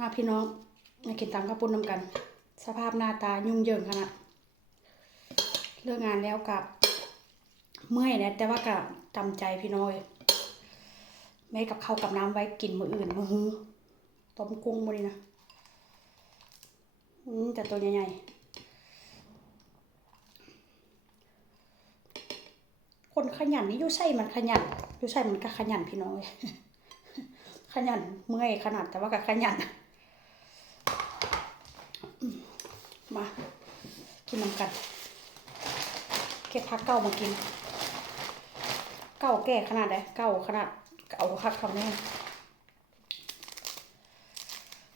มาพี่น้องมากินตำข้าวปุ้นน้ำกัน สภาพหน้าตายุ่งเหยิงขนาดเลิกงานแล้วกับเมื่อยนะแต่ว่ากับจำใจพี่น้อยแม่กับข้าวกับน้ำไว้กินมืออื่นมือฮือต้มกุ้งมื้อนี้นะอืมแต่ตัวใหญ่ๆคนขยันนี่ยู่ใส่มันขยันยู่ใส่มันก็ขยันพี่น้อยขยันเมื่อยขนาดแต่ว่าก็ขยันอืมมา กิ นน้ำกันเก็บผักเก่ามากิน เก่าแก่ขนาดไหนเก่าขนาดเก่าคักทำแน่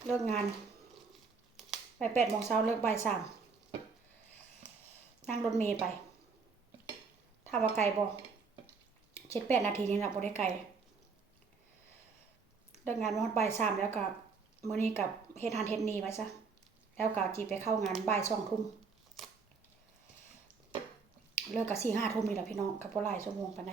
เลิกงานไปแปดโมงเช้าเลิกบ่ายสามนั่งรถเมล์ไปถ้าว่าไกลบ่เจ็ดแปดนาทีนี่แหละบ่ได้ไกลเลิกงานวันบ่ายสามแล้วกับมื้อนี้กับเฮ็ดหันเฮ็ดนีไว้ซะแล้วก็จีไปเข้างานบ่ายสองทุ่ม เลิกกับสี่ห้าทุ่มนี่แหละพี่น้องกับพหลายชั่วโมงปานใด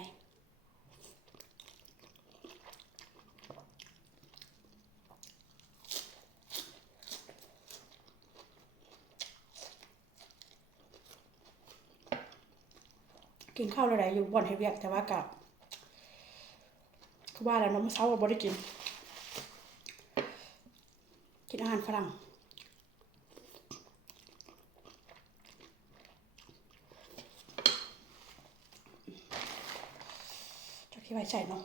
กินข้าวอะไรอยู่บ่อนเฮดเวียกแต่ว่ากับคือว่าแล้วน้องเช้าบ่ได้กิน กินอาหารฝรั่ง พี่ไว้ใส่เนาะ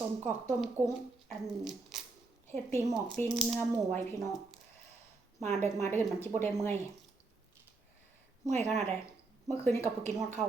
ต้มกอกต้มกุ้ง อันเฮ็ดปิ้งหมอกปิ้งเนื้อหมูไว้พี่น้องมาเดินมาเดินมันจิบ่ได้เมื่อยเมื่อยขนาดใดเมื่อคืนนี้กับไปกินฮอดข้า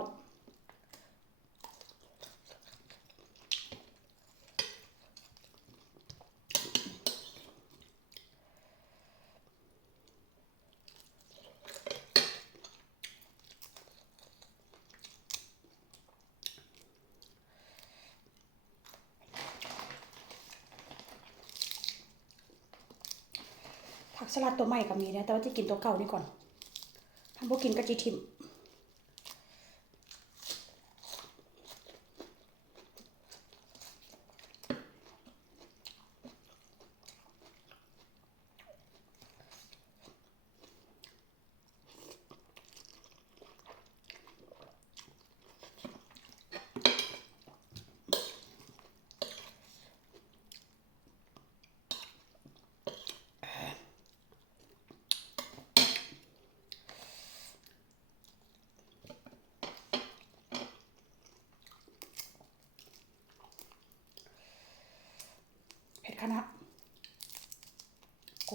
สลัดตัวใหม่ก็มีนะแต่ว่าจะกินตัวเก่านี่ก่อนถ้าพวกกินก็จีทิม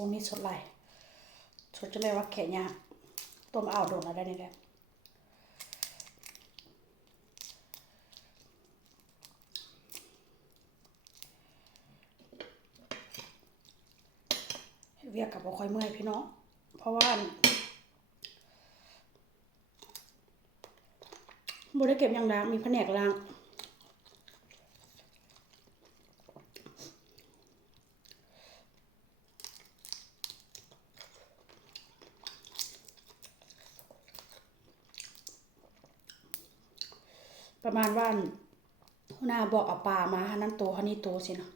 กูนี่สดไหลสดจะไม่ว่าแข็งยาต้มเอาวโดนอะไรนี่แหละเฮ็ดเวียกกับบ่ค่อยเมื่อยพี่น้อง เพราะว่าบ่ได้เก็บอย่างล้างมีแผนกล้าง ประมาณว่าหัวหน้าบอกเอาปลามาหันนั้นตัวหันนี้ตัวสินะ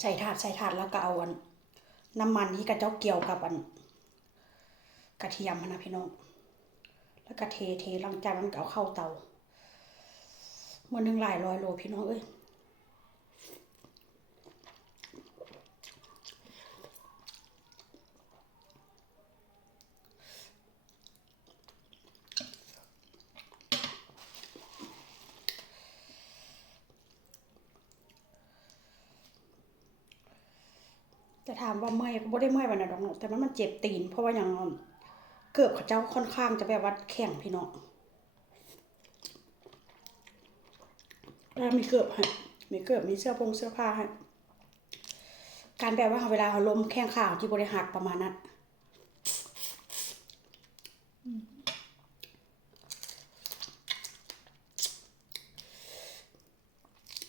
ใส่ถาดใส่ถาดแล้วก็เอาอันน้ำมันที่กระเจ้าเกี่ยวกับอัน กระเทียมนะพี่น้องแล้วก็เทเทหลังจากนั้นก็เอาเข้าเตามื่อหนึงหลายร้อยโลพี่น้องเอ้ย จะถามว่าเมื่อยก็บ่ได้เมื่อยวันนั้นดอกเนาะแต่มันมันเจ็บตีน เพราะว่าอย่างเกือบเขาเจ้าค่อนข้างจะแบบว่าแข็งพี่น้องแล้วมีเกือบให้มีเกือบมีเสื้อพงเสื้อผ้าให้การแบบว่าเวลาเขาล้มแข้งขาที่บริหักประมาณนั้น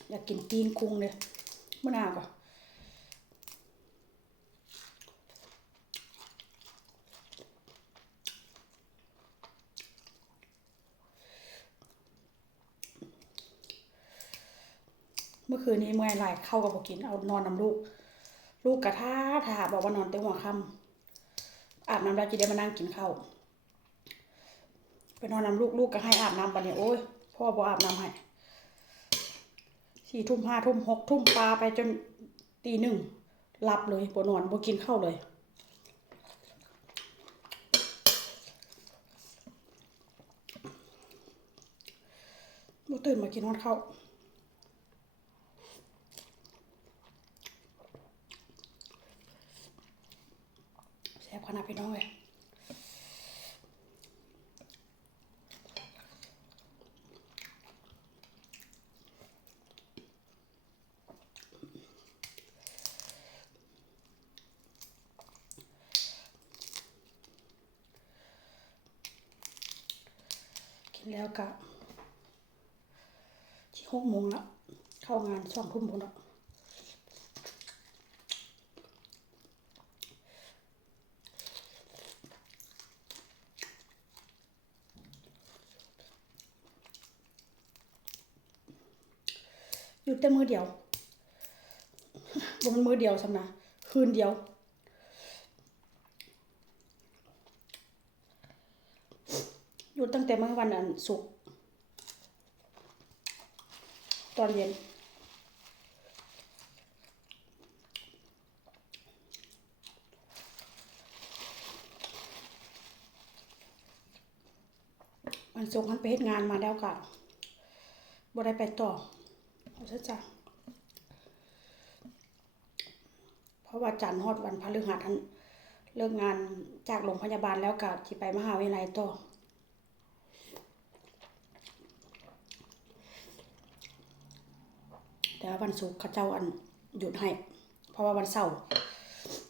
อยากกินตีนกุ้งเลยมะนาวก่อน เมื่อคืนนี้เมื่อยหลเข้ากับบกินเอานอนนำลูก ลูกกระท่าทาบอกว่านอนเต็มหัวค่ำอาบน้ำแล้วจะได้มานั่งกินข้าวไปนอนนำลูกลูกก็ให้อาบน้ำบัดนี้โอ้ยพ่อบ่อาบน้ำให้สี่ทุ่มห้าทุ่มหกทุ่มปลาไปจนตีหนึ่งหลับเลยบ่นอนบ่กินข้าวเลยบ่ตื่นมากินฮอดข้าว ซ่บขนาดพี่น้องเลยกินแล้วกะที่หกโมงล้วเข้างานสองทุ่มพุ่นแล้ว ยุดแต่มือเดียวบ่มันมือเดียวสำนะคืนเดียวหยุดตั้งแต่เมื่อวันอันศุกร์ตอนเย็นมันส่งมันไปเฮ็ดงานมาแล้วกะบ่ได้ไปต่อ เอาซะจ้ะเพราะว่าจันทร์ฮอดวันพฤหัสอันเลิกงานจากโรงพยาบาลแล้วกะสิไปมหาวิทยาลัยต่อแต่ว่าวันศุกร์เขาเจ้าอันหยุดให้ เพราะว่าวันเสาร์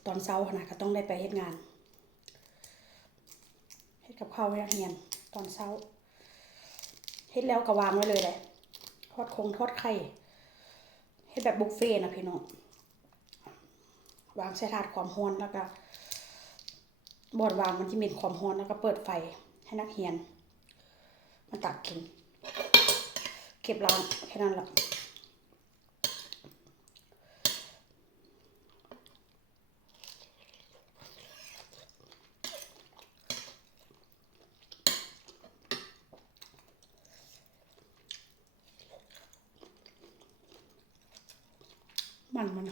ตอนเช้าขนาดก็ต้องได้ไปเฮ็ดงานเฮ็ดกับข้าวให้นักเรียนตอนเช้าเฮ็ดแล้วก็วางไว้เลยเลย ทอดคงทอดไข่ให้แบบบุฟเฟ่นะพี่น้องวางใส่ถาดความร้อนแล้วก็บอดวางมันที่มีความร้อนแล้วก็เปิดไฟให้นักเรียนมันตักกิน เก็บล้างแค่นั้นแหละ มันมัน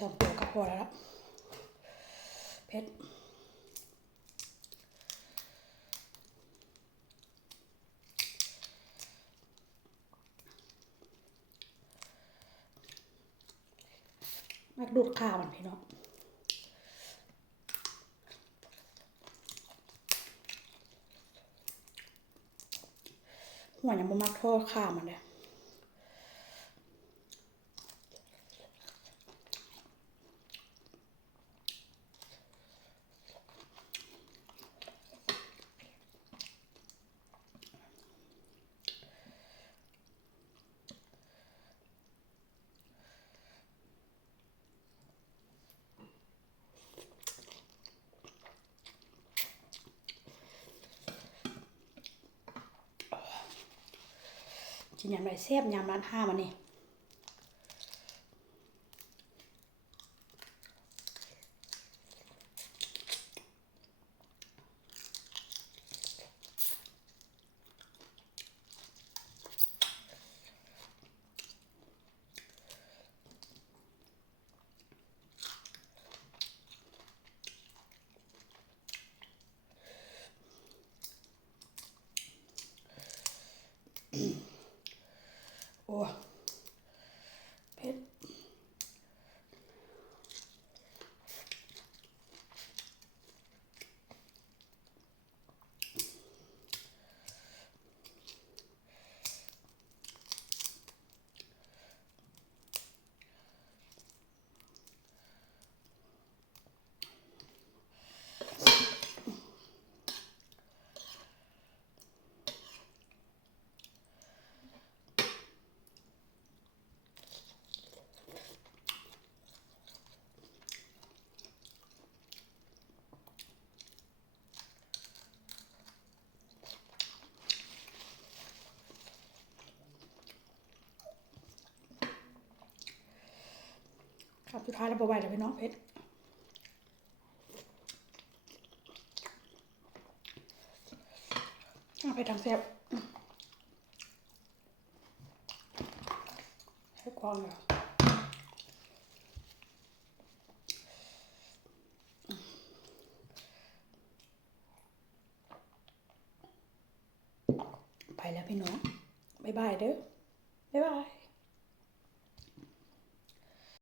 สองตัวก็พอแล้วล่ะเผ็ดมักดูดข้าวมันพี่น้องหัวยังบ่มักโทษข้าวมันเลย กินยำไรแซ่บยำร้านห้ามันนี่โอ้ ครับสุดท้ายเราบไหวแล้วพี่น้องเพชรเอาไปทางแซ่บให้กวางเหรอไปแล้วพี่น้อง บ๊ายบายเด้อ บ๊ายบาย